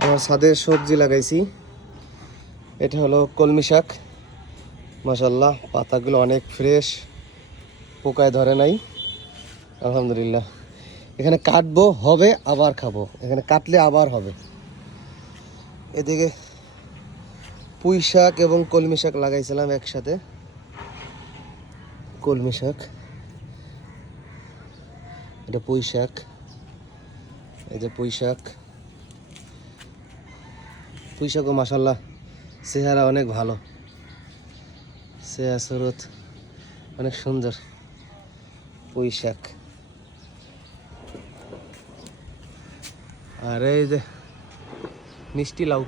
আমার ছাদে সবজি লাগাইছি। এটা হলো কলমি শাক। মাসাল্লাহ পাতাগুলো অনেক ফ্রেশ, পোকায় ধরে নাই। আলহামদুলিল্লাহ। এখানে কাটবো, হবে, আবার খাব। এখানে কাটলে আবার হবে। এদিকে পুঁই শাক এবং কলমি শাক লাগাইছিলাম একসাথে। কলমি শাক। এটা পুঁই শাক। এই যে পুঁই শাক। পুঁই শাকও মাসাল্লাহ চেহারা অনেক ভালো। চেহারা সুরত অনেক সুন্দর। পুঁই শাক আর এই যে মিষ্টি লাউ।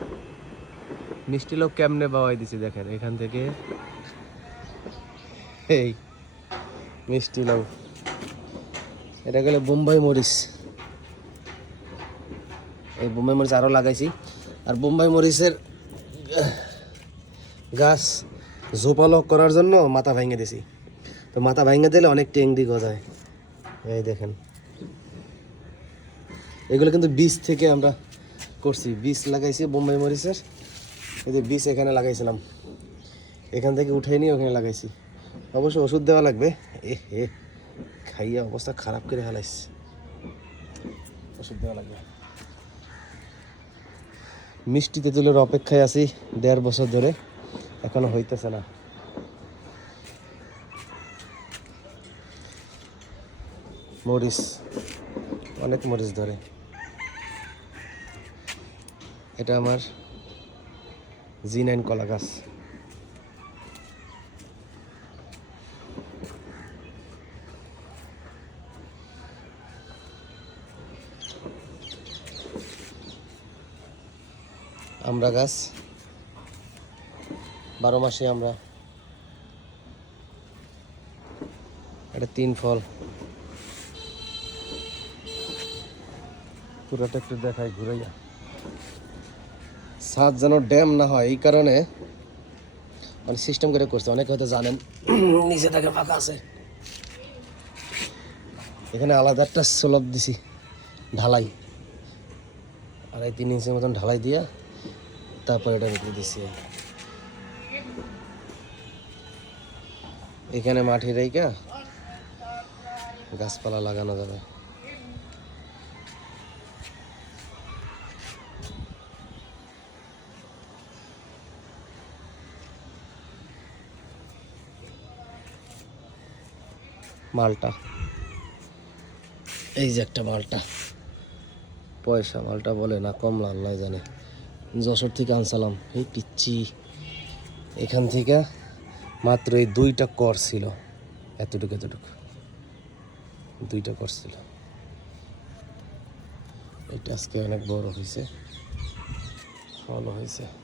মিষ্টি লাউ কেমনে বাওয়াই দিছি দেখেন এখান থেকে। এই মিষ্টি লাউ। এটা গেলে বোম্বাই মরিচ। এই বোম্বাই মরিচ আরও লাগাইছি। আর বোম্বাই মরিচের গাছ ঝোপালো করার জন্য মাথা ভেঙে দিছি। তো মাথা ভেঙে দিলে অনেক টেংরি গজায়। এই দেখেন। এগুলো কিন্তু বীজ থেকে আমরা করছি। বীজ লাগাইছি বোম্বাই মরিচের। এই যে বীজ এখানে লাগাইছিলাম। এখান থেকে উঠাই নিয়ে ওখানে লাগাইছি। অবশ্য ওষুধ দেওয়া লাগবে। এ হে খাইয়া অবস্থা খারাপ করে ফেলাইছে। ওষুধ দেওয়া লাগবে। মিষ্টি তেঁতুলের অপেক্ষায় আছি দেড় বছর ধরে। এখনও হইতেছে না। মরিচ, অনেক মরিচ ধরে। এটা আমার জি নাইন কলা গাছ। আমরা গাছ। বারো মাসে আমরা। এটা তিন ফল। পুরোটা একটু দেখাই ঘুরাইয়া সাত যেন ড্যাম না হয় এই কারণে মানে সিস্টেম করে করছে। অনেকে হয়তো জানেন নিচে থেকে ফাঁকা আছে। এখানে আলাদা একটা স্লব দিছি ঢালাই। আড়াই তিন ইঞ্চের মতন ঢালাই দিয়া তারপর এটা রেখে দিছি। এখানে মাটি রেখা গাছপালা লাগানো যাবে। মালটা। এই যে একটা মালটা। পয়সা মালটা বলে না, কমলা আল্লাহ জানে। যশোর থেকে আনসালাম এই পিচ্ছি এখান থেকে মাত্র এই দুইটা কর ছিল। এতটুকু এতটুকু। দুইটা কর ছিল। এটা আজকে অনেক বড় হয়েছে। ভালো হয়েছে।